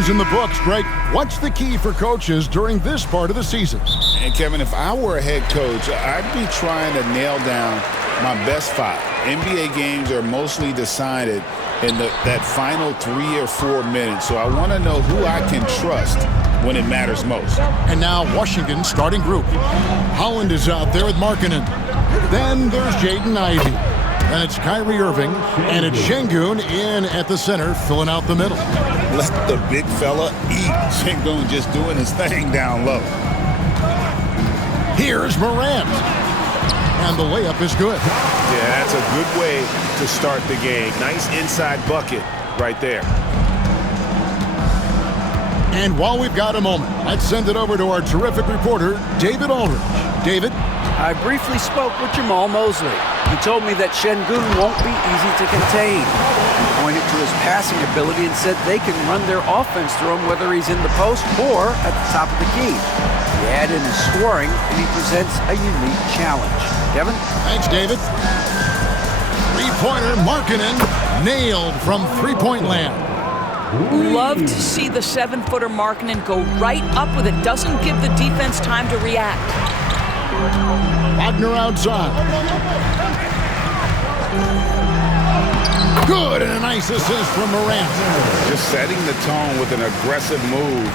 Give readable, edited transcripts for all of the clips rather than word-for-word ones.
games in the books, Drake. What's the key for coaches during this part of the season? And Kevin, if I were a head coach, I'd be trying to nail down my best 5. NBA games are mostly decided in that final 3 or 4 minutes, so I want to know who I can trust when it matters most. And now Washington's starting group. Holland is out there with Markkanen. Then there's Jaden Ivey. Then it's Kyrie Irving, and it's Şengün in at the center, filling out the middle. Let the big fella eat. Şengün just doing his thing down low. Here's Morant. And the layup is good. Yeah, that's a good way to start the game. Nice inside bucket right there. And while we've got a moment, let's send it over to our terrific reporter, David Aldridge. David? I briefly spoke with Jamal Mosley. He told me that Şengün won't be easy to contain. He pointed to his passing ability and said they can run their offense through him whether he's in the post or at the top of the key. He added his scoring, and he presents a unique challenge. Kevin? Thanks, David. Three-pointer Markkanen nailed from three-point land. Love to see the 7-footer Markkanen go right up with it. Doesn't give the defense time to react. Wagner outside. Good, and a nice assist from Morant. Just setting the tone with an aggressive move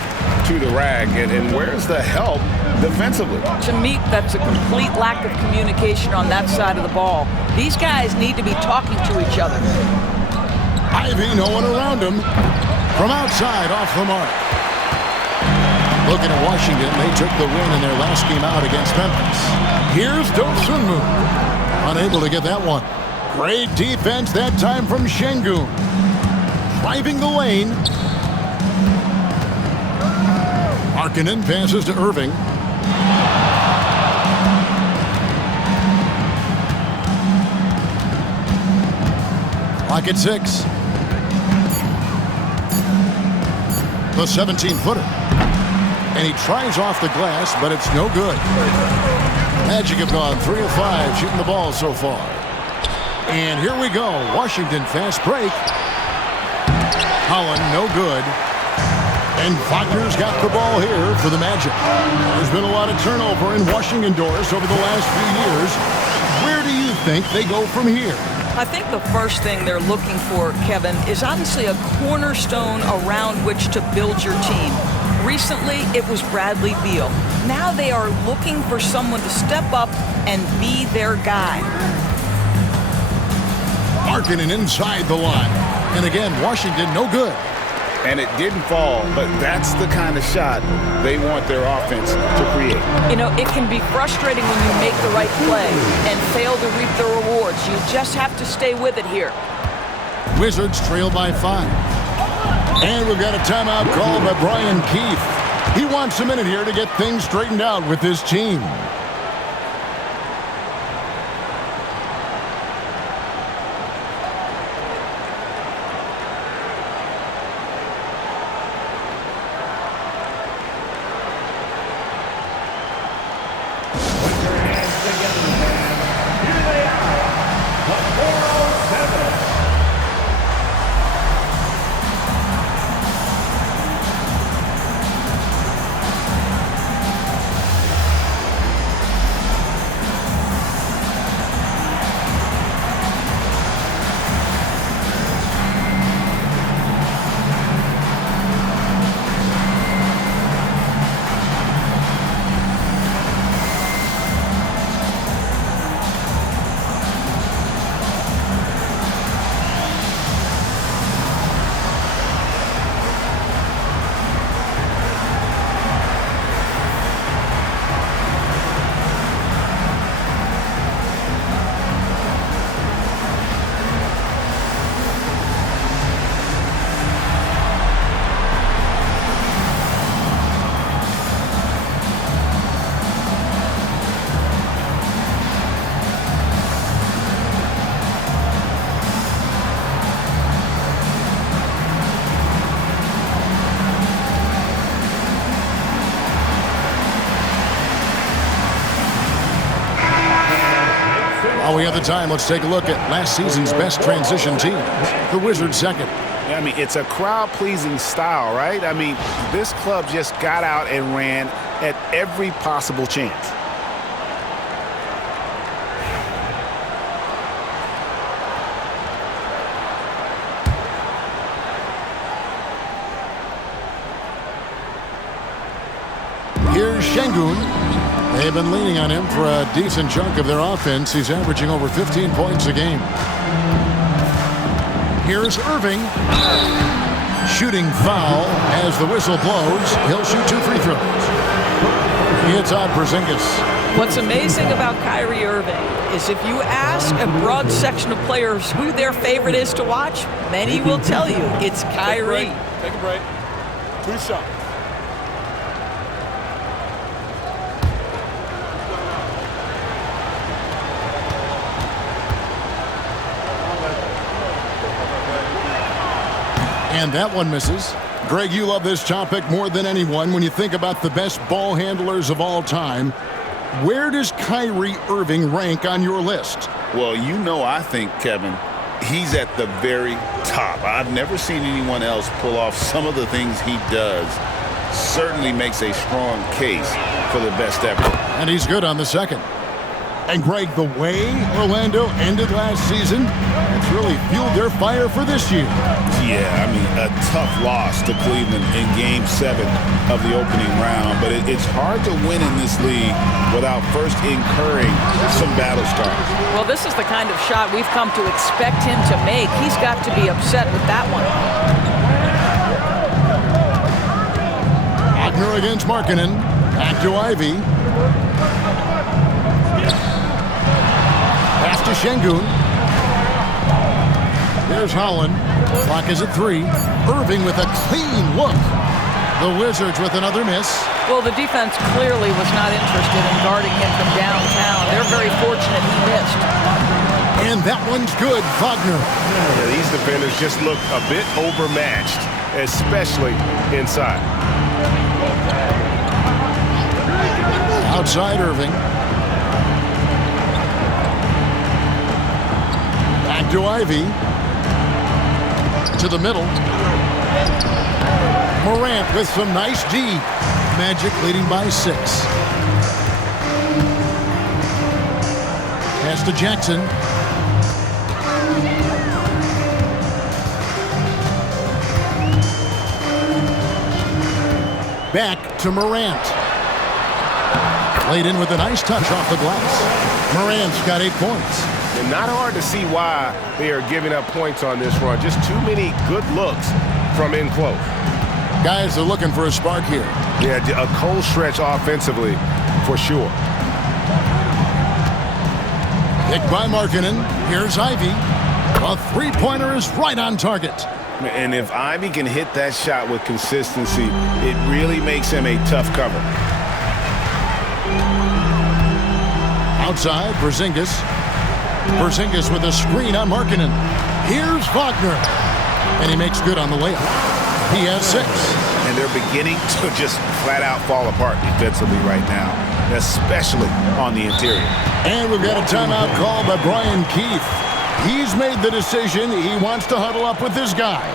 to the rack. And where's the help defensively? To me, that's a complete lack of communication on that side of the ball. These guys need to be talking to each other. Ivy, no one around him. From outside, off the mark. Looking at Washington, they took the win in their last game out against Memphis. Here's Dosunmu. Unable to get that one. Great defense that time from Şengün. Driving the lane. Markkanen passes to Irving. Clock at 6. The 17-footer. And he tries off the glass, but it's no good. Magic have gone 3 of 5 shooting the ball so far. And here we go. Washington fast break. Holland no good. And Wagner's got the ball here for the Magic. There's been a lot of turnover in Washington doors over the last few years. Where do you think they go from here? I think the first thing they're looking for, Kevin, is obviously a cornerstone around which to build your team. Recently, it was Bradley Beal. Now they are looking for someone to step up and be their guy. Markkanen inside the line. And again, Washington no good. And it didn't fall, but that's the kind of shot they want their offense to create. You know, it can be frustrating when you make the right play and fail to reap the rewards. You just have to stay with it here. Wizards trail by 5. And we've got a timeout called by Brian Keefe. He wants a minute here to get things straightened out with his team. While we have the time, let's take a look at last season's best transition team. The Wizards second. I mean, it's a crowd-pleasing style, right? I mean, this club just got out and ran at every possible chance. Here's Şengün. They've been leaning on him for a decent chunk of their offense. He's averaging over 15 points a game. Here's Irving. Shooting foul as the whistle blows. He'll shoot 2 free throws. It's on Porzingis. What's amazing about Kyrie Irving is if you ask a broad section of players who their favorite is to watch, many will tell you it's Kyrie. Take a break. 2 shots. And that one misses. Greg, you love this topic more than anyone. When you think about the best ball handlers of all time, where does Kyrie Irving rank on your list? Well, you know, I think, Kevin, he's at the very top. I've never seen anyone else pull off some of the things he does. Certainly makes a strong case for the best ever. And he's good on the second. And Greg, the way Orlando ended last season, it's really fueled their fire for this year. Yeah, I mean, a tough loss to Cleveland in Game 7 of the opening round. But it's hard to win in this league without first incurring some battle scars. Well, this is the kind of shot we've come to expect him to make. He's got to be upset with that one. Wagner against Markkanen. Back to Ivy. Pass to Şengün. Here's Holland. Clock is at 3. Irving with a clean look. The Wizards with another miss. Well, the defense clearly was not interested in guarding him from downtown. They're very fortunate he missed. And that one's good, Wagner. Yeah, these defenders just look a bit overmatched, especially inside. Outside Irving. Back to Ivy. To the middle. Morant with some nice D. Magic leading by 6. Pass to Jackson. Back to Morant. Laid in with a nice touch off the glass. Morant's got 8 points. And not hard to see why they are giving up points on this run. Just too many good looks from in close. Guys are looking for a spark here. Yeah, a cold stretch offensively for sure. Picked by Markkanen. Here's Ivy. A three-pointer is right on target. And if Ivy can hit that shot with consistency, it really makes him a tough cover. Outside, Porzingis. Porzingis with a screen on Markkanen. Here's Wagner. And he makes good on the layup. He has 6. And they're beginning to just flat out fall apart defensively right now, especially on the interior. And we've got a timeout called by Brian Keith. He's made the decision. He wants to huddle up with his guys.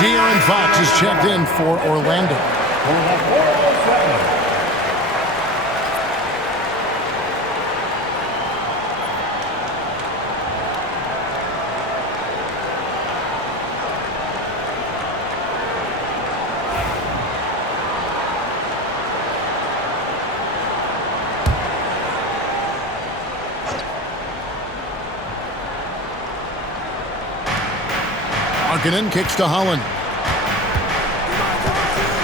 De'Aaron Fox is checked in for Orlando. Markkanen kicks to Holland.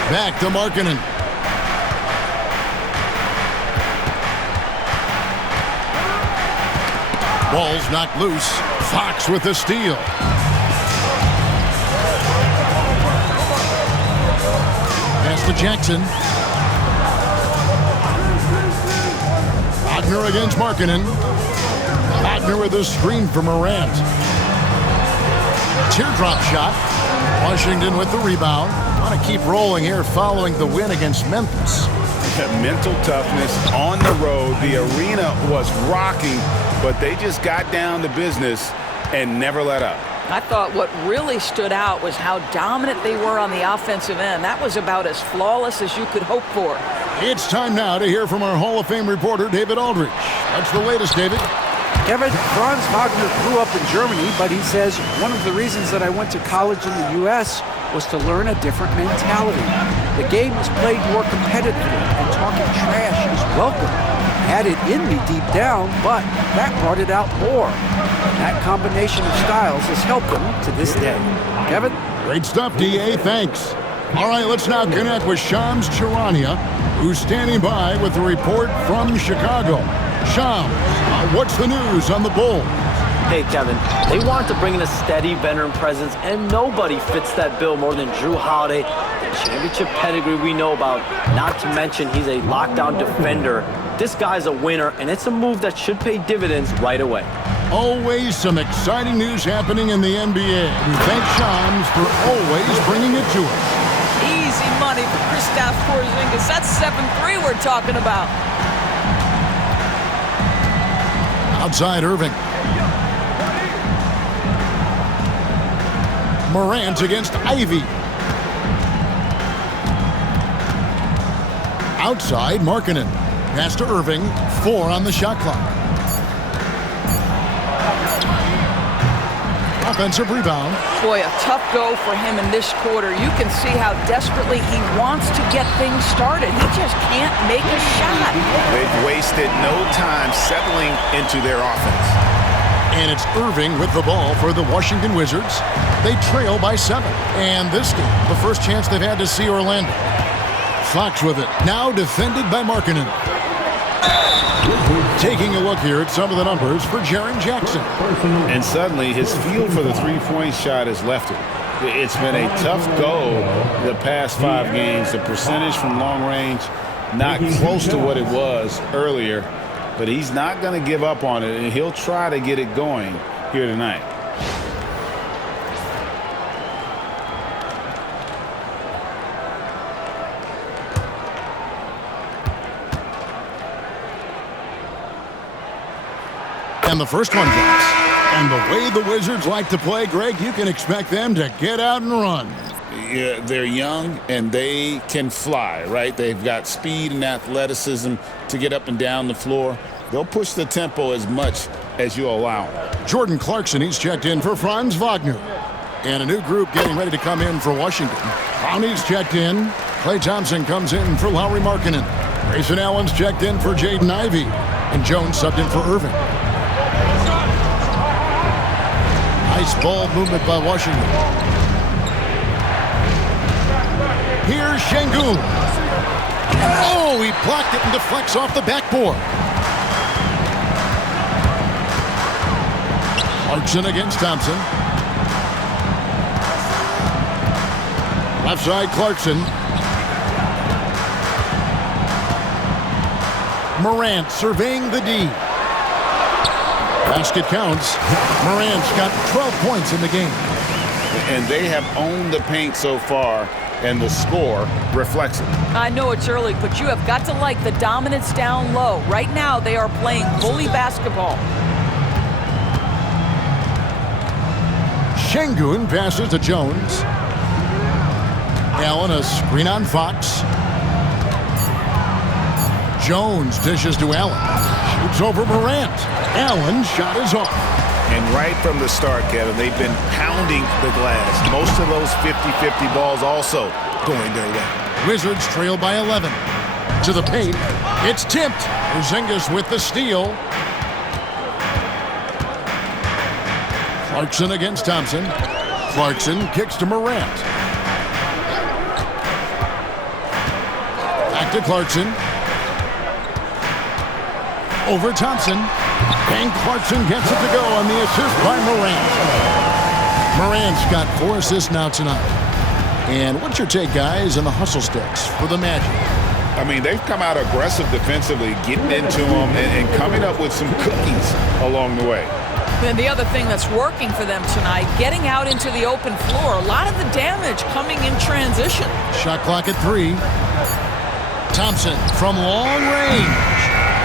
Back to Markkanen. Ball's knocked loose. Fox with the steal. Pass to Jackson. Wagner against Markkanen. Wagner with a screen for Morant. Teardrop shot. Washington with the rebound. Want to keep rolling here following the win against Memphis. Mental toughness on the road. The arena was rocking, but they just got down to business and never let up. I thought what really stood out was how dominant they were on the offensive end. That was about as flawless as you could hope for. It's time now to hear from our Hall of Fame reporter, David Aldridge. What's the latest, David? Kevin, Franz Wagner grew up in Germany, but he says one of the reasons that I went to college in the U.S. was to learn a different mentality. The game is played more competitively, and talking trash is welcome. I had it in me deep down, but that brought it out more. That combination of styles has helped him to this day. Kevin? Great stuff, D.A. Thanks. All right, let's now connect with Shams Charania, who's standing by with a report from Chicago. Shams, what's the news on the Bulls? Hey, Kevin, they wanted to bring in a steady veteran presence, and nobody fits that bill more than Drew Holiday, the championship pedigree we know about, not to mention he's a lockdown defender. This guy's a winner, and it's a move that should pay dividends right away. Always some exciting news happening in the NBA. We thank Shams for always bringing it to us. Easy money for Kristaps Porzingis. That's 7-3 we're talking about. Outside Irving. Morant against Ivy. Outside Markkanen. Pass to Irving. 4 on the shot clock. Offensive rebound. Boy, a tough go for him in this quarter. You can see how desperately he wants to get things started. He just can't make a shot. They've wasted no time settling into their offense. And it's Irving with the ball for the Washington Wizards. They trail by 7. And this game, the first chance they've had to see Orlando. Fox with it. Now defended by Markkanen. Taking a look here at some of the numbers for Jaren Jackson. And suddenly his feel for the three-point shot has left him. It's been a tough go the past 5 games. The percentage from long range not close to what it was earlier, but he's not going to give up on it, and he'll try to get it going here tonight. And the first one drops. And the way the Wizards like to play, Greg, you can expect them to get out and run. Yeah, they're young and they can fly, right? They've got speed and athleticism to get up and down the floor. They'll push the tempo as much as you allow them. Jordan Clarkson, he's checked in for Franz Wagner. And a new group getting ready to come in for Washington. Brownie's checked in. Klay Thompson comes in for Lauri Markkanen. Grayson Allen's checked in for Jaden Ivey. And Jones subbed in for Irving. Nice ball movement by Washington. Here's Şengün. Oh, he blocked it and deflects off the backboard. Clarkson against Thompson. Left side, Clarkson. Morant surveying the D. Basket counts. Morant's got 12 points in the game. And they have owned the paint so far, and the score reflects it. I know it's early, but you have got to like the dominance down low. Right now, they are playing bully basketball. Şengün passes to Jones. Allen, a screen on Fox. Jones dishes to Allen. Shoots over Morant. Allen's shot is off. And right from the start, Kevin, they've been pounding the glass. Most of those 50-50 balls also going their way. Wizards trail by 11. To the paint. It's tipped. Porzingis with the steal. Clarkson against Thompson. Clarkson kicks to Morant. Back to Clarkson. Over Thompson. And Clarkson gets it to go on the assist by Morant. Morant's got 4 assists now tonight. And what's your take, guys, on the hustle sticks for the Magic? I mean, they've come out aggressive defensively, getting into them and coming up with some cookies along the way. And the other thing that's working for them tonight, getting out into the open floor. A lot of the damage coming in transition. Shot clock at 3. Thompson from long range.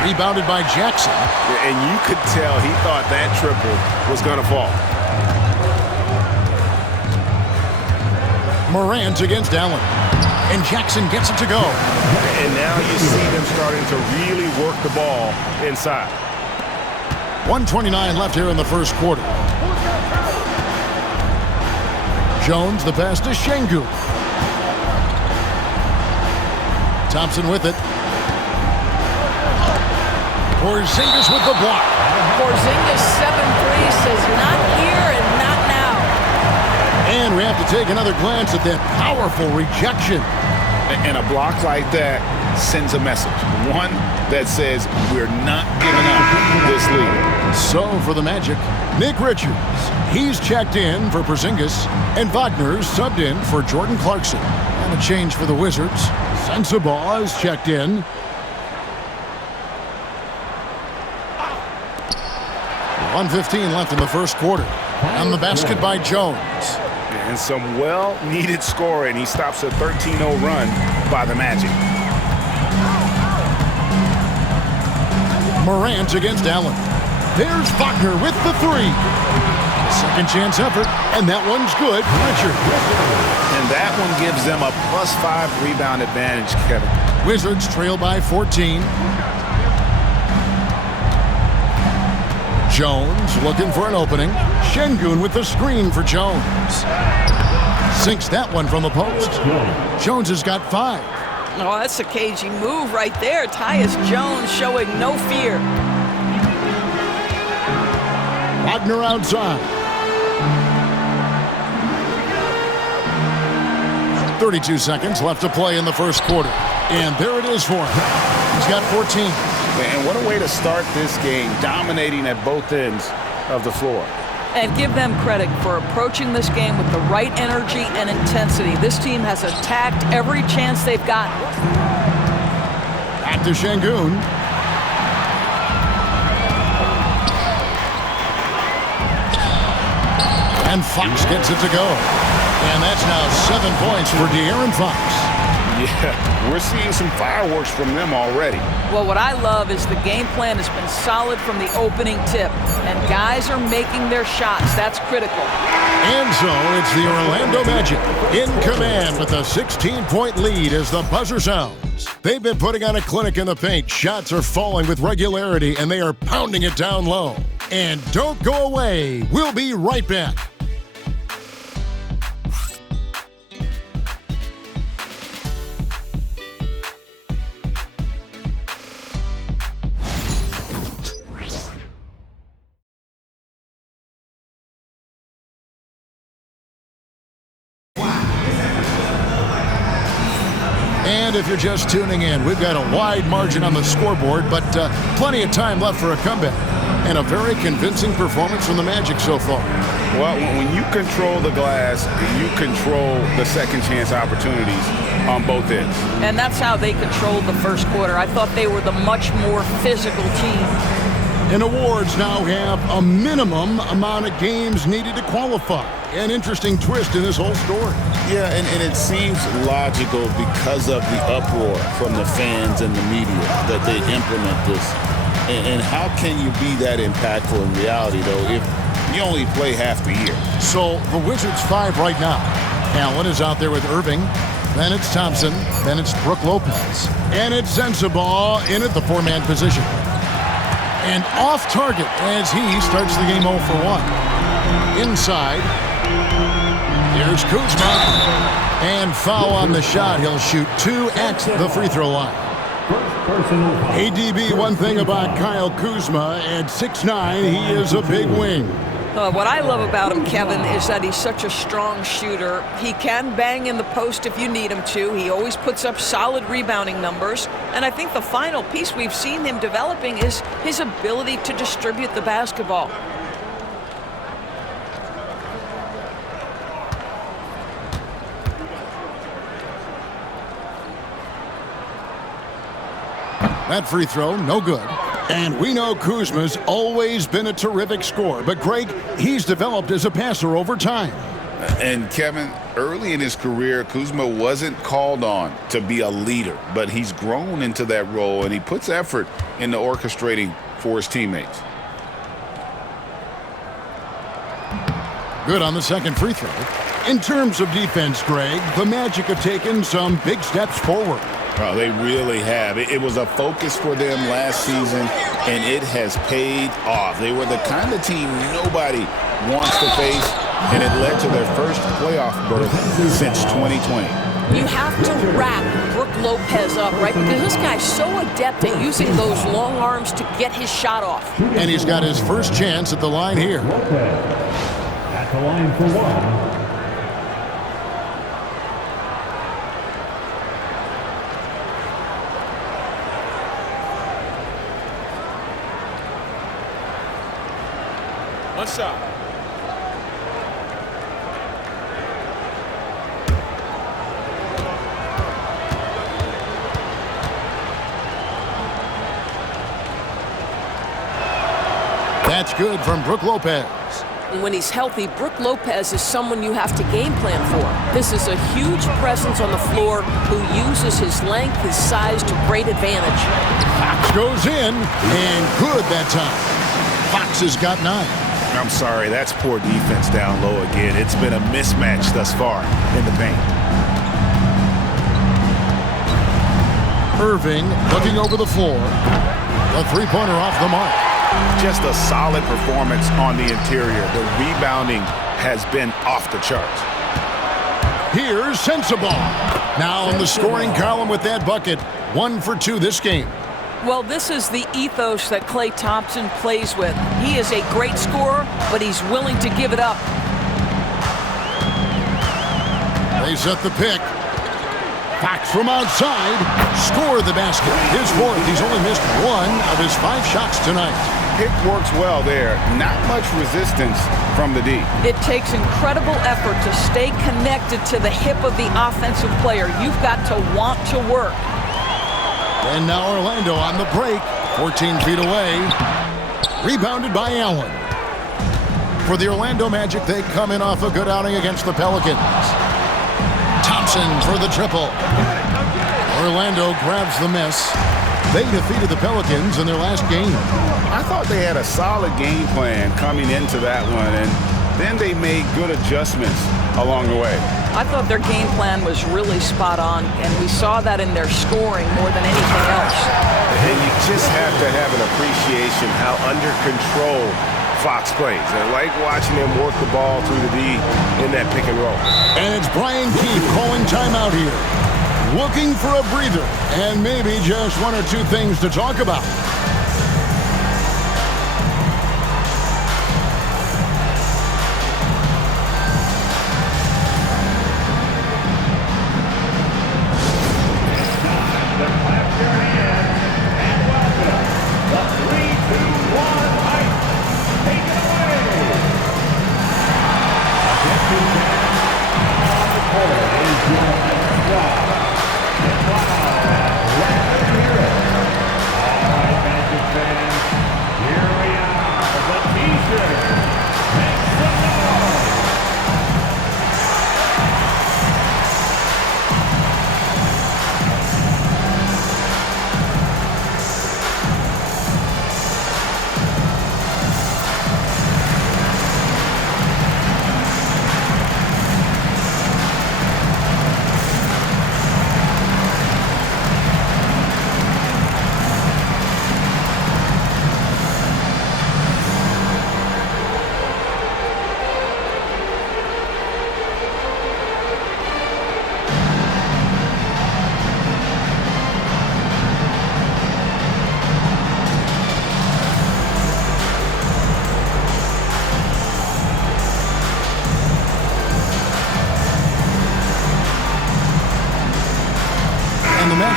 Rebounded by Jackson. And you could tell he thought that triple was going to fall. Morant against Allen. And Jackson gets it to go. And now you see them starting to really work the ball inside. 1:29 left here in the first quarter. Jones, the pass to Şengün. Thompson with it. Porzingis with the block. Porzingis 7-3 says not here and not now. And we have to take another glance at that powerful rejection. And a block like that sends a message. One that says we're not giving up this lead. So for the Magic, Nick Richards. He's checked in for Porzingis. And Wagner's subbed in for Jordan Clarkson. And a change for the Wizards. Sensabaugh is checked in. .115 left in the first quarter. On the basket by Jones. And some well-needed scoring. He stops a 13-0 run by the Magic. Morant against Allen. There's Wagner with the 3. Second chance effort, and that one's good. Richard. And that one gives them a +5 rebound advantage, Kevin. Wizards trail by 14. Jones looking for an opening. Şengün with the screen for Jones. Sinks that one from the post. Jones has got 5. Oh, that's a cagey move right there. Tyus Jones showing no fear. Wagner outside. 32 seconds left to play in the first quarter. And there it is for him. He's got 14. And what a way to start this game, dominating at both ends of the floor. And give them credit for approaching this game with the right energy and intensity. This team has attacked every chance they've gotten. Back to Şengün. And Fox gets it to go. And that's now 7 points for De'Aaron Fox. Yeah, we're seeing some fireworks from them already. Well, what I love is the game plan has been solid from the opening tip. And guys are making their shots. That's critical. And so it's the Orlando Magic in command with a 16-point lead as the buzzer sounds. They've been putting on a clinic in the paint. Shots are falling with regularity, and they are pounding it down low. And don't go away. We'll be right back. And if you're just tuning in, we've got a wide margin on the scoreboard, but plenty of time left for a comeback. And a very convincing performance from the Magic so far. Well, when you control the glass, you control the second chance opportunities on both ends. And that's how they controlled the first quarter. I thought they were the much more physical team. And awards now have a minimum amount of games needed to qualify. An interesting twist in this whole story. Yeah, and it seems logical because of the uproar from the fans and the media that they implement this. And how can you be that impactful in reality, though, if you only play half the year? So the Wizards 5 right now. Allen is out there with Irving. Then it's Thompson. Then it's Brook Lopez. And it's Sensabaugh in at the four-man position. And off target as he starts the game 0 for 1. Inside. Here's Kuzma. And foul on the shot. He'll shoot 2 at the free throw line. ADB, one thing about Kyle Kuzma, at 6'9", he is a big wing. What I love about him, Kevin, is that he's such a strong shooter. He can bang in the post if you need him to. He always puts up solid rebounding numbers. And I think the final piece we've seen him developing is his ability to distribute the basketball. That free throw, no good. And we know Kuzma's always been a terrific scorer. But, Greg, he's developed as a passer over time. And, Kevin, early in his career, Kuzma wasn't called on to be a leader. But he's grown into that role, and he puts effort into orchestrating for his teammates. Good on the second free throw. In terms of defense, Greg, the Magic have taken some big steps forward. Oh, they really have. It was a focus for them last season, and it has paid off. They were the kind of team nobody wants to face, and it led to their first playoff berth since 2020. You have to wrap Brook Lopez up, right? Because this guy's so adept at using those long arms to get his shot off. And he's got his first chance at the line here. At the line for 1. One shot. That's good from Brook Lopez. And when he's healthy, Brook Lopez is someone you have to game plan for. This is a huge presence on the floor who uses his length, his size to great advantage. Fox goes in, and good that time. Fox has got 9. I'm sorry, that's poor defense down low again. It's been a mismatch thus far in the paint. Irving looking over the floor. A three-pointer off the mark. Just a solid performance on the interior. The rebounding has been off the charts. Here's Sensabaugh. Now in the scoring column with that bucket. 1 for 2 this game. Well, this is the ethos that Klay Thompson plays with. He is a great scorer, but he's willing to give it up. They set the pick. Fox from outside. Score the basket. His 4th. He's only missed 1 of his 5 shots tonight. Pick works well there. Not much resistance from the D. It takes incredible effort to stay connected to the hip of the offensive player. You've got to want to work. And now Orlando on the break. 14 feet away. Rebounded by Allen. For the Orlando Magic, they come in off a good outing against the Pelicans. Thompson for the triple. Orlando grabs the miss. They defeated the Pelicans in their last game. I thought they had a solid game plan coming into that one, and then they made good adjustments along the way. I thought their game plan was really spot on, and we saw that in their scoring more than anything else. And you just have to have an appreciation how under control Fox plays. I like watching him work the ball through the D in that pick and roll. And it's Brian Keefe calling timeout here. Looking for a breather and maybe just 1 or 2 things to talk about.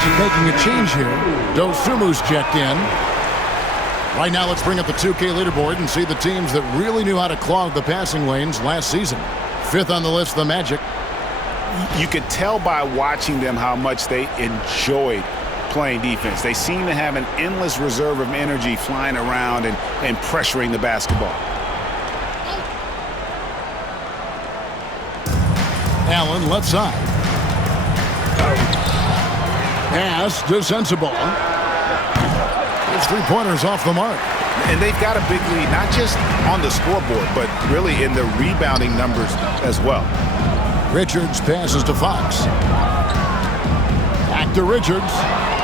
Magic making a change here. Dosumu's checked in. Right now, let's bring up the 2K leaderboard and see the teams that really knew how to clog the passing lanes last season. 5th on the list, the Magic. You could tell by watching them how much they enjoyed playing defense. They seem to have an endless reserve of energy flying around and pressuring the basketball. Allen, left side. Pass to Sensabaugh. His three-pointers off the mark. And they've got a big lead, not just on the scoreboard, but really in the rebounding numbers as well. Richards passes to Fox. Back to Richards.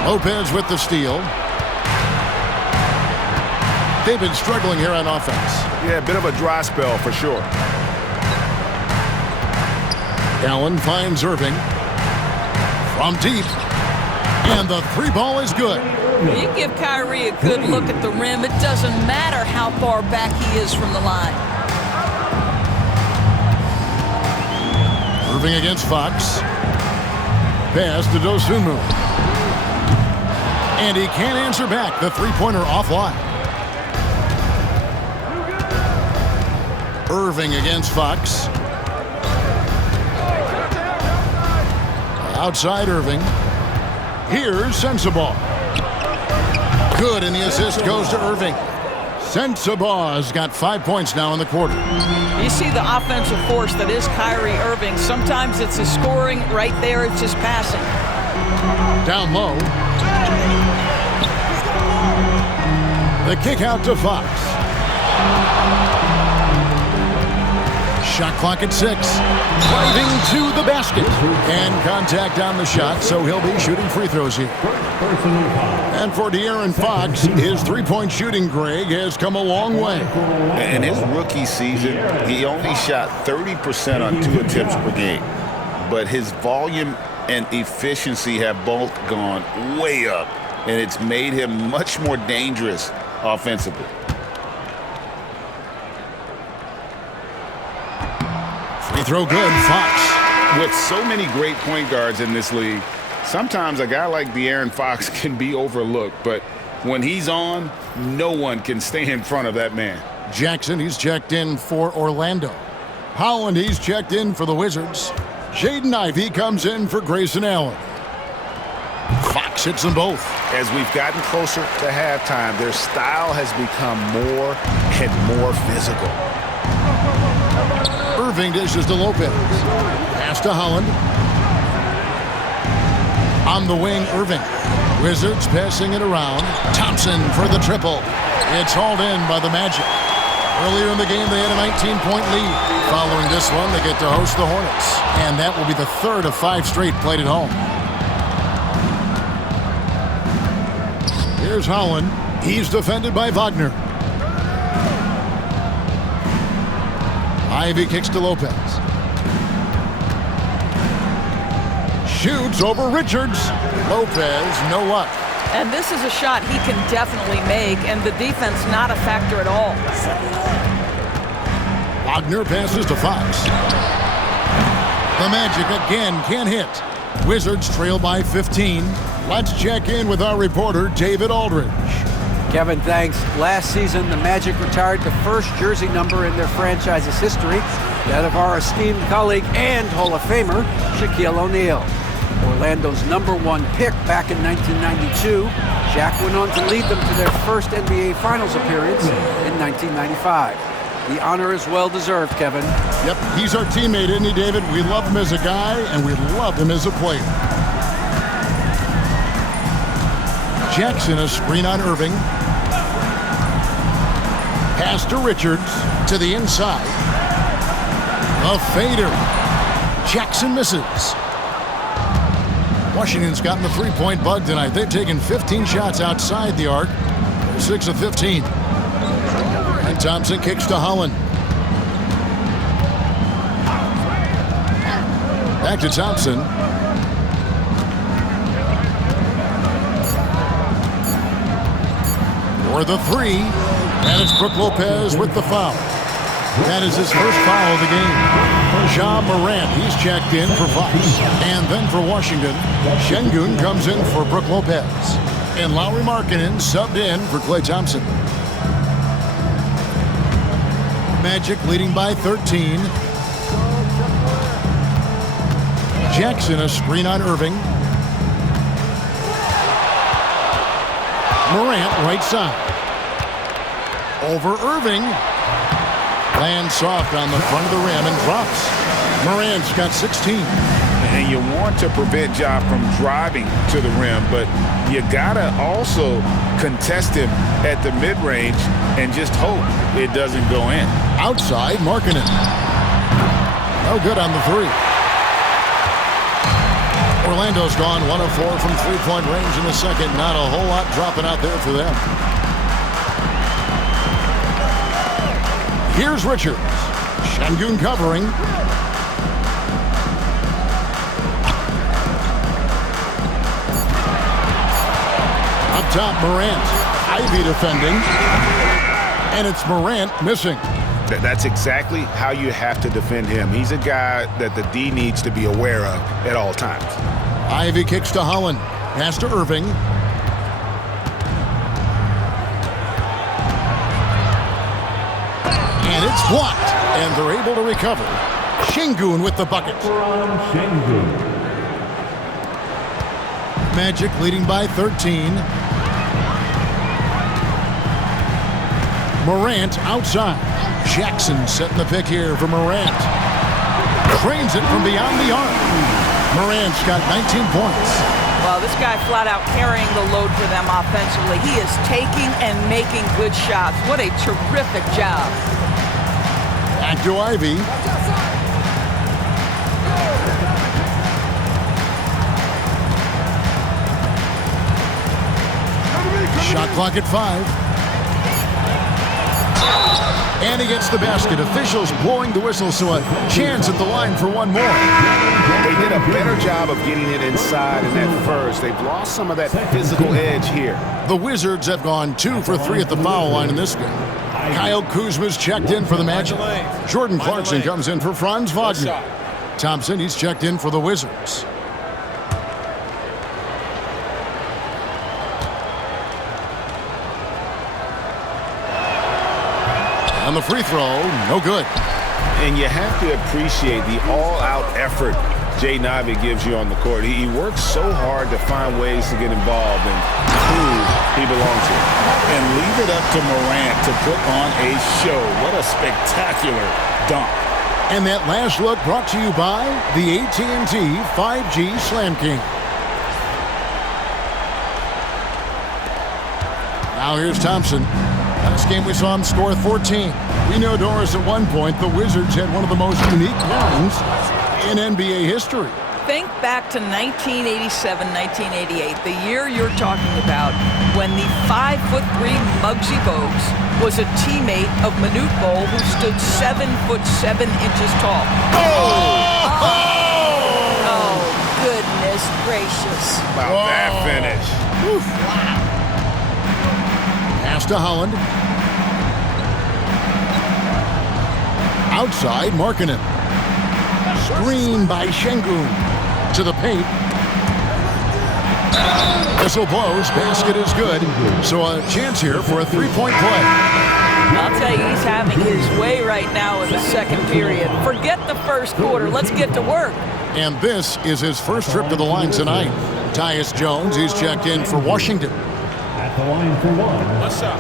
Lopez with the steal. They've been struggling here on offense. Yeah, a bit of a dry spell for sure. Allen finds Irving. From deep. And the three ball is good. You give Kyrie a good look at the rim. It doesn't matter how far back he is from the line. Irving against Fox. Pass to Dosunmu. And he can't answer back. The three-pointer offline. Irving against Fox. Outside Irving. Here's Sensabaugh. Good, and the assist goes to Irving. Sensabaugh's got 5 points now in the quarter. You see the offensive force that is Kyrie Irving. Sometimes it's his scoring. Right there, it's his passing. Down low. The kick out to Fox. Shot clock at 6. Driving to the basket. And contact on the shot, so he'll be shooting free throws here. And for De'Aaron Fox, his three-point shooting, Greg, has come a long way. In his rookie season, he only shot 30% on 2 attempts per game. But his volume and efficiency have both gone way up, and it's made him much more dangerous offensively. Free throw good, Fox. With so many great point guards in this league, sometimes a guy like De'Aaron Fox can be overlooked, but when he's on, no one can stay in front of that man. Jackson, he's checked in for Orlando. Holland, he's checked in for the Wizards. Jaden Ivey comes in for Grayson Allen. Fox hits them both. As we've gotten closer to halftime, their style has become more and more physical. Irving dishes to Lopez. Pass to Holland. On the wing, Irving. Wizards passing it around. Thompson for the triple. It's hauled in by the Magic. Earlier in the game, they had a 19-point lead. Following this one, they get to host the Hornets. And that will be the 3rd of 5 straight played at home. Here's Holland. He's defended by Wagner. Ivey kicks to Lopez. Shoots over Richards. Lopez, no luck. And this is a shot he can definitely make, and the defense not a factor at all. Wagner passes to Fox. The Magic again can't hit. Wizards trail by 15. Let's check in with our reporter, David Aldridge. Kevin, thanks. Last season, the Magic retired the first jersey number in their franchise's history, that of our esteemed colleague and Hall of Famer, Shaquille O'Neal. Orlando's #1 pick back in 1992, Shaq went on to lead them to their first NBA Finals appearance in 1995. The honor is well-deserved, Kevin. Yep, he's our teammate, isn't he, David? We love him as a guy, and we love him as a player. Jackson, a screen on Irving. Pass to Richards, to the inside. A fader. Jackson misses. Washington's gotten the three-point bug tonight. They've taken 15 shots outside the arc. 6 of 15. And Thompson kicks to Holland. Back to Thompson. For the 3. And it's Brook Lopez with the foul. That is his first foul of the game. Ja Morant, he's checked in for Fox. And then for Washington, Şengün comes in for Brook Lopez. And Lauri Markkanen subbed in for Klay Thompson. Magic leading by 13. Jackson a screen on Irving. Morant right side. Over Irving. Lands soft on the front of the rim and drops. Morant's got 16. And you want to prevent Ja from driving to the rim, but you gotta also contest him at the mid-range and just hope it doesn't go in. Outside, Markkanen. No good on the three. Orlando's gone 1 of 4 from three-point range in the second. Not a whole lot dropping out there for them. Here's Richards. Şengün covering. Up top, Morant. Ivy defending. And it's Morant missing. That's exactly how you have to defend him. He's a guy that the D needs to be aware of at all times. Ivy kicks to Holland. Pass to Irving. And it's blocked. And they're able to recover. Şengün with the bucket. Magic leading by 13. Morant outside. Jackson setting the pick here for Morant. Trains it from beyond the arc. Morant's got 19 points. Well, this guy flat out carrying the load for them offensively. He is taking and making good shots. What a terrific job. Back to Ivy. Shot clock at 5. And he gets the basket. Officials blowing the whistle, so a chance at the line for one more. They did a better job of getting it inside in that first. They've lost some of that physical edge here. The Wizards have gone 2 for 3 at the foul line in this game. Kyle Kuzma's checked in for the Magic. Jordan Clarkson comes in for Franz Wagner. Thompson, he's checked in for the Wizards. On the free throw, no good. And you have to appreciate the all-out effort Jaden Ivey gives you on the court. He works so hard to find ways to get involved and prove he belongs here. And leave it up to Morant to put on a show. What a spectacular dunk. And that last look brought to you by the AT&T 5G Slam King. Now here's Thompson. Last game we saw him score 14. We know, Doris, at one point the Wizards had one of the most unique pairings in NBA history. Think back to 1987, 1988, the year you're talking about, when the 5'3" Muggsy Bogues was a teammate of Manute Bol, who stood 7'7" tall. Oh, goodness gracious. About that finish. Wow. Pass to Holland. Outside, Markkanen. Screen by Şengün. To the paint. Whistle blows. Basket is good. So a chance here for a three-point play. I'll tell you, he's having his way right now in the second period. Forget the first quarter. Let's get to work. And this is his first trip to the line tonight. Tyus Jones, he's checked in for Washington. At the line for one. What's up?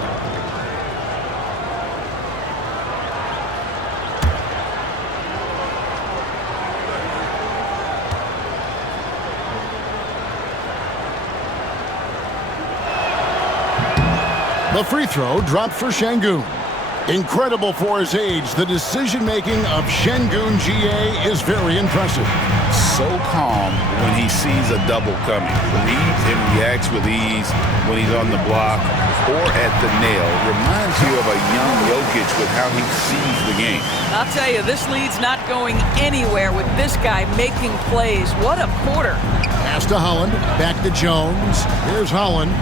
The free throw dropped for Şengün. Incredible for his age. The decision-making of Şengün GA is very impressive. So calm when he sees a double coming. Reads and reacts with ease when he's on the block or at the nail. Reminds you of a young Jokic with how he sees the game. I'll tell you, this lead's not going anywhere with this guy making plays. What a quarter. Pass to Holland. Back to Jones. Here's Holland.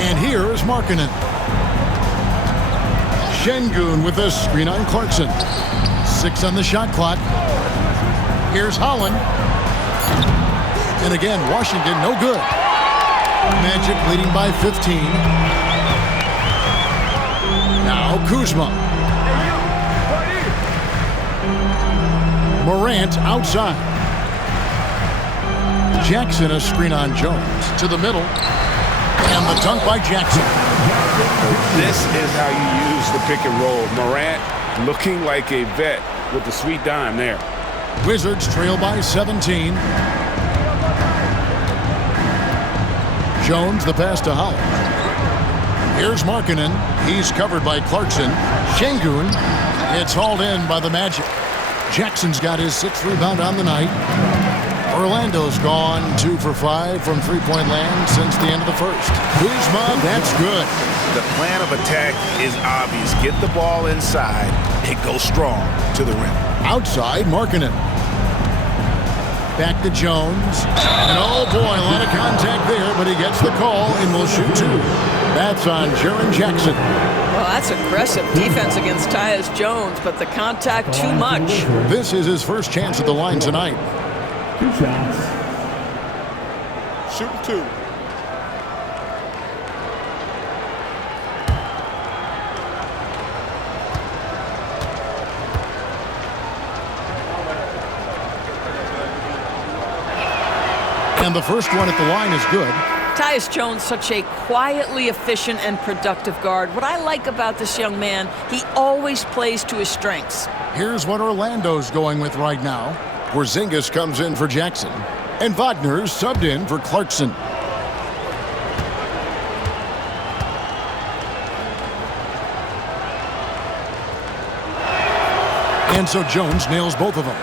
And here is Markkanen. Şengün with a screen on Clarkson. 6 on the shot clock. Here's Holland. And again, Washington, no good. Magic leading by 15. Now Kuzma. Morant outside. Jackson, a screen on Jones. To the middle. And the dunk by Jackson. This is how you use the pick and roll. Morant looking like a vet with the sweet dime there. Wizards trail by 17. Jones, the pass to Holland. Here's Markkanen. He's covered by Clarkson. Şengün. It's hauled in by the Magic. Jackson's got his 6th rebound on the night. Orlando's gone 2 for 5 from three-point land since the end of the first. Kuzma, that's good. The plan of attack is obvious. Get the ball inside and go strong to the rim. Outside, Markkanen. Back to Jones. And oh boy, a lot of contact there, but he gets the call and will shoot 2. That's on Jaren Jackson. Well, that's aggressive defense against Tyus Jones, but the contact too much. This is his first chance at the line tonight. 2 shots. Shooting 2. And the first one at the line is good. Tyus Jones, such a quietly efficient and productive guard. What I like about this young man, he always plays to his strengths. Here's what Orlando's going with right now. Porzingis comes in for Jackson. And Wagner's subbed in for Clarkson. And so Jones nails both of them.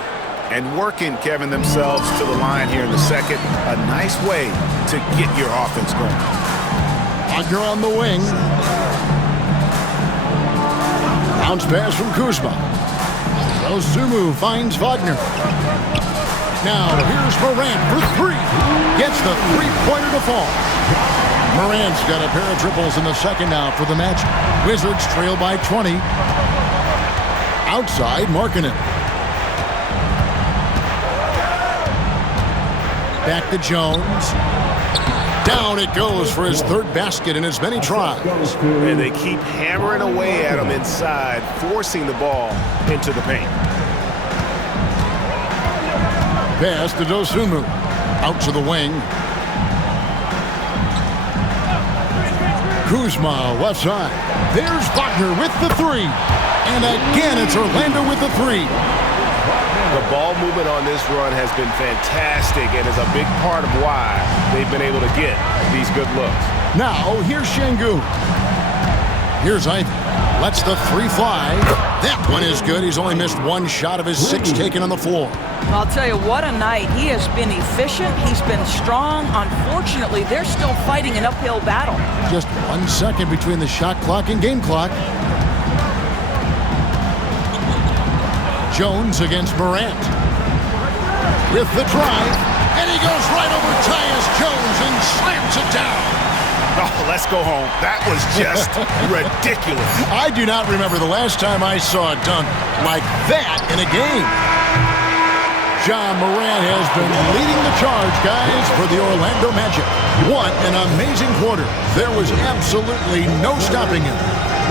And working, Kevin, themselves to the line here in the second. A nice way to get your offense going. Wagner on the wing. Bounce pass from Kuzma. Sumu finds Wagner. Now here's Morant for 3. Gets the three-pointer to fall. Morant's got a pair of triples in the second now for the Magic. Wizards trail by 20. Outside, Markkanen. Back to Jones. Down it goes for his 3rd basket in as many tries. And they keep hammering away at him inside, forcing the ball into the paint. Pass to Dosunmu. Out to the wing. Kuzma, left side. There's Wagner with the 3. And again, it's Orlando with the 3. The ball movement on this run has been fantastic and is a big part of why they've been able to get these good looks. Now, here's Şengün. Here's Ivy. Lets the 3 fly. That one is good. He's only missed 1 shot of his 6 taken on the floor. I'll tell you, what a night. He has been efficient. He's been strong. Unfortunately, they're still fighting an uphill battle. Just 1 second between the shot clock and game clock. Jones against Morant. With the drive. And he goes right over Tyus Jones and slams it down. Oh, let's go home. That was just ridiculous. I do not remember the last time I saw a dunk like that in a game. John Morant has been leading the charge, guys, for the Orlando Magic. What an amazing quarter. There was absolutely no stopping him.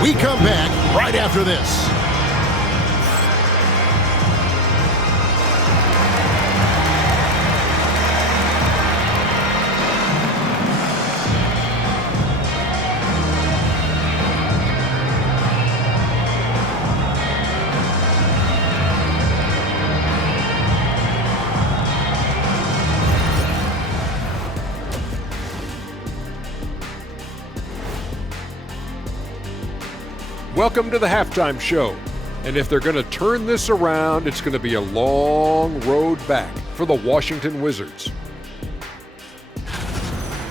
We come back right after this. Welcome to the halftime show. And if they're going to turn this around, it's going to be a long road back for the Washington Wizards.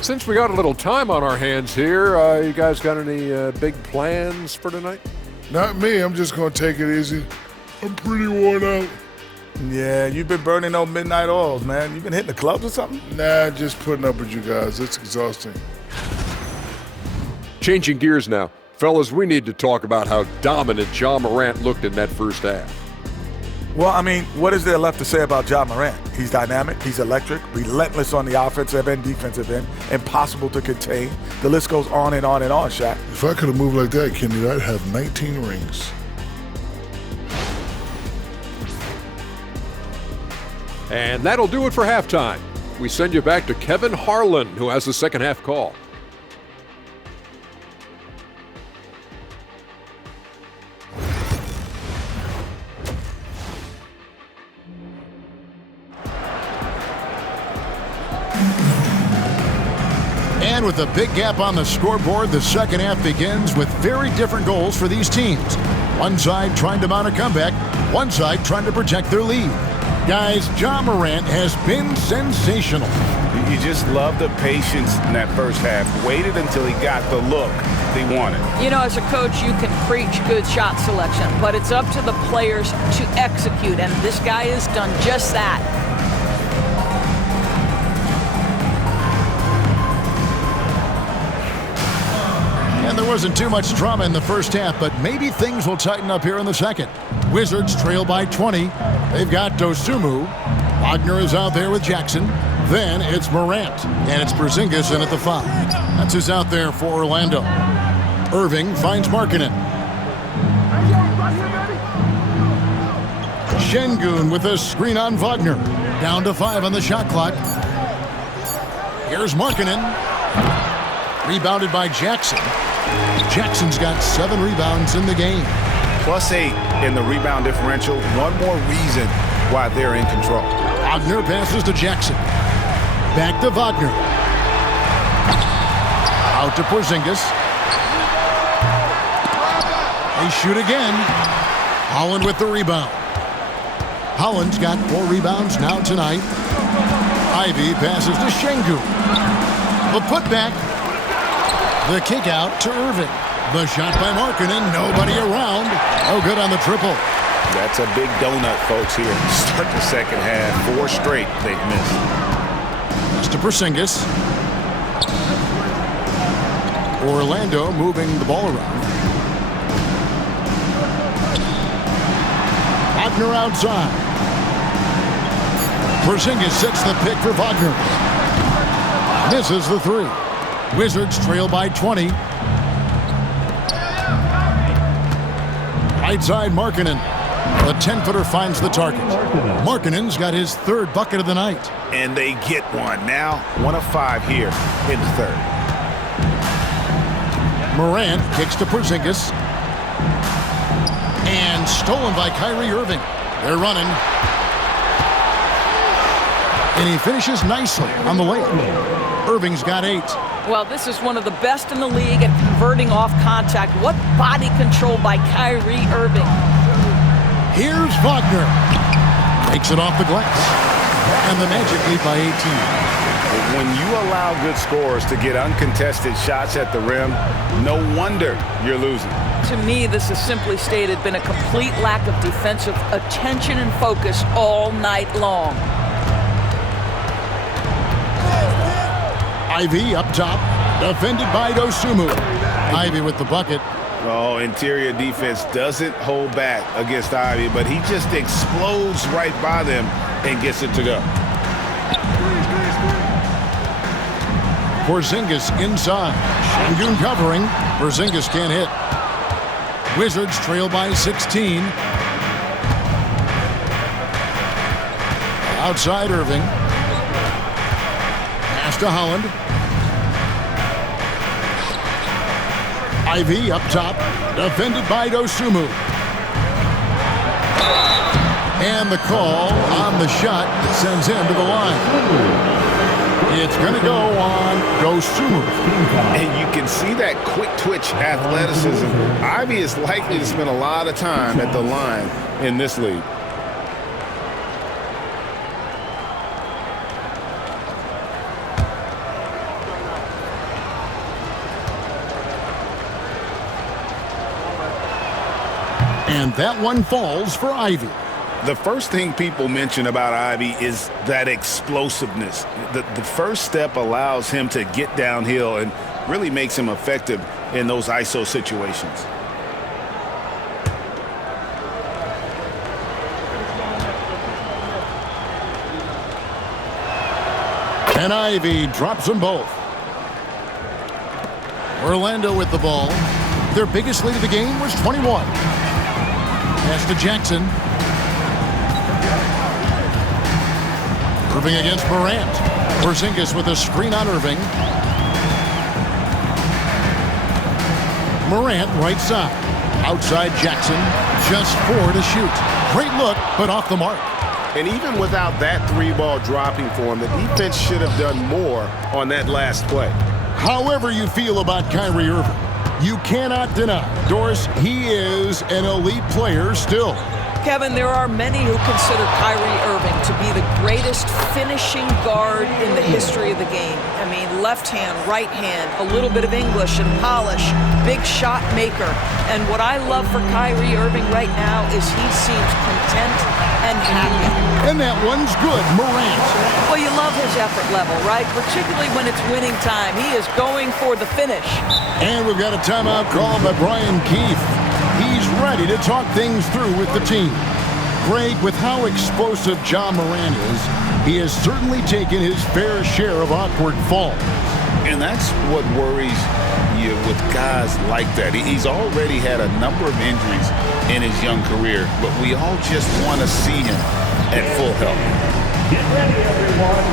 Since we got a little time on our hands here, you guys got any big plans for tonight? Not me. I'm just going to take it easy. I'm pretty worn out. Yeah, you've been burning those midnight oils, man. You been hitting the clubs or something? Nah, just putting up with you guys. It's exhausting. Changing gears now. Fellas, we need to talk about how dominant Ja Morant looked in that first half. Well, I mean, what is there left to say about Ja Morant? He's dynamic, he's electric, relentless on the offensive and defensive end, impossible to contain. The list goes on and on and on, Shaq. If I could have moved like that, Kenny, I'd have 19 rings. And that'll do it for halftime. We send you back to Kevin Harlan, who has the second half call. And with a big gap on the scoreboard, the second half begins with very different goals for these teams. One side trying to mount a comeback, one side trying to protect their lead. Guys, Ja Morant has been sensational. You just love the patience in that first half. Waited until he got the look they wanted. You know, as a coach, you can preach good shot selection, but it's up to the players to execute, and this guy has done just that. And there wasn't too much drama in the first half, but maybe things will tighten up here in the second. Wizards trail by 20. They've got Dosunmu. Wagner is out there with Jackson. Then it's Morant, and it's Porzingis in at the 5. That's who's out there for Orlando. Irving finds Markkanen. Şengün with a screen on Wagner. Down to 5 on the shot clock. Here's Markkanen. Rebounded by Jackson. Jackson's got 7 rebounds in the game. +8 in the rebound differential. One more reason why they're in control. Wagner passes to Jackson. Back to Wagner. Out to Porzingis. They shoot again. Holland with the rebound. Holland's got 4 rebounds now tonight. Ivy passes to Şengün. The putback. The kick out to Irving. The shot by Markkanen. Nobody around. No good on the triple. That's a big donut, folks, here. Start the second half. 4 straight they've missed. That's to Porzingis. Orlando moving the ball around. Wagner outside. Porzingis sets the pick for Wagner. Misses the 3. Wizards trail by 20. Right side, Markkanen. The 10-footer finds the target. Markkanen's got his 3rd bucket of the night. And they get one. Now 1 of 5 here in the 3rd. Morant kicks to Porzingis. And stolen by Kyrie Irving. They're running. And he finishes nicely on the layup. Irving's got 8. Well, this is one of the best in the league at converting off contact. What body control by Kyrie Irving. Here's Wagner. Takes it off the glass. And the Magic lead by 18. When you allow good scorers to get uncontested shots at the rim, no wonder you're losing. To me, this is simply stated been a complete lack of defensive attention and focus all night long. Ivy up top, defended by Dosunmu. Ivy with the bucket. Oh, interior defense doesn't hold back against Ivy, but he just explodes right by them and gets it to go. Porzingis inside. Şengün covering. Porzingis can't hit. Wizards trail by 16. Outside Irving. Pass to Holland. Ivy up top, defended by Dosunmu. And the call on the shot sends him to the line. It's going to go on Dosunmu. And you can see that quick twitch athleticism. Ivy is likely to spend a lot of time at the line in this league. And that one falls for Ivy. The first thing people mention about Ivy is that explosiveness. The first step allows him to get downhill and really makes him effective in those ISO situations. And Ivy drops them both. Orlando with the ball. Their biggest lead of the game was 21. Pass to Jackson. Irving against Morant. Porzingis with a screen on Irving. Morant right side. Outside Jackson. Just 4 to shoot. Great look, but off the mark. And even without that three-ball dropping for him, the defense should have done more on that last play. However you feel about Kyrie Irving, you cannot deny, Doris, he is an elite player still. Kevin, there are many who consider Kyrie Irving to be the greatest finishing guard in the history of the game. I mean, left hand, right hand, a little bit of English and polish, big shot maker. And what I love for Kyrie Irving right now is he seems content and happy. And that one's good, Morant. Well, you love his effort level, right? Particularly when it's winning time. He is going for the finish. And we've got a timeout called by Brian Keefe. He's ready to talk things through with the team. Greg, with how explosive Ja Morant is, he has certainly taken his fair share of awkward falls. And that's what worries you with guys like that. He's already had a number of injuries in his young career, but we all just want to see him at full health. Get ready, everyone.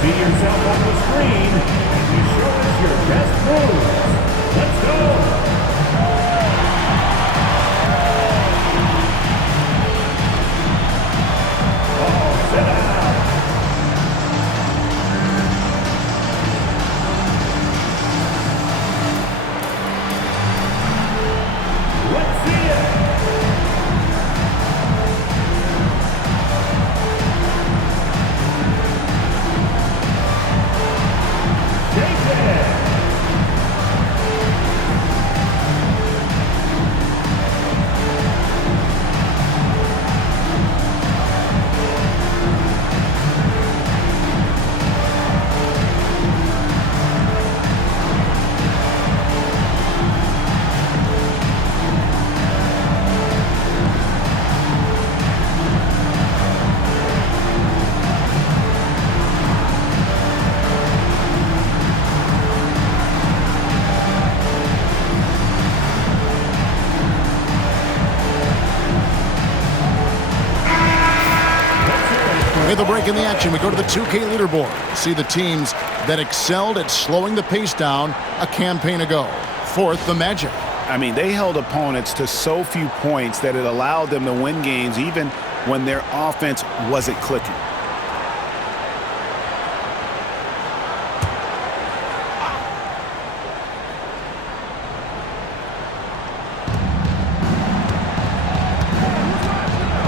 See yourself on the screen and you show us your best moves. Let's go. With a break in the action, we go to the 2K leaderboard. See the teams that excelled at slowing the pace down a campaign ago. Fourth, the Magic. I mean, they held opponents to so few points that it allowed them to win games even when their offense wasn't clicking.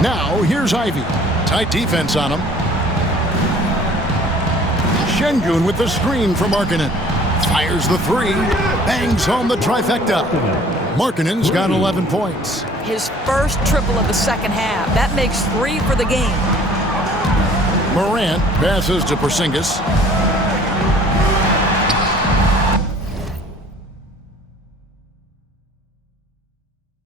Now, here's Ivy. Tight defense on him. Şengün with the screen for Markkanen. Fires the three. Bangs home the trifecta. Markkanen's got 11 points. His first triple of the second half. That makes 3 for the game. Morant passes to Porzingis.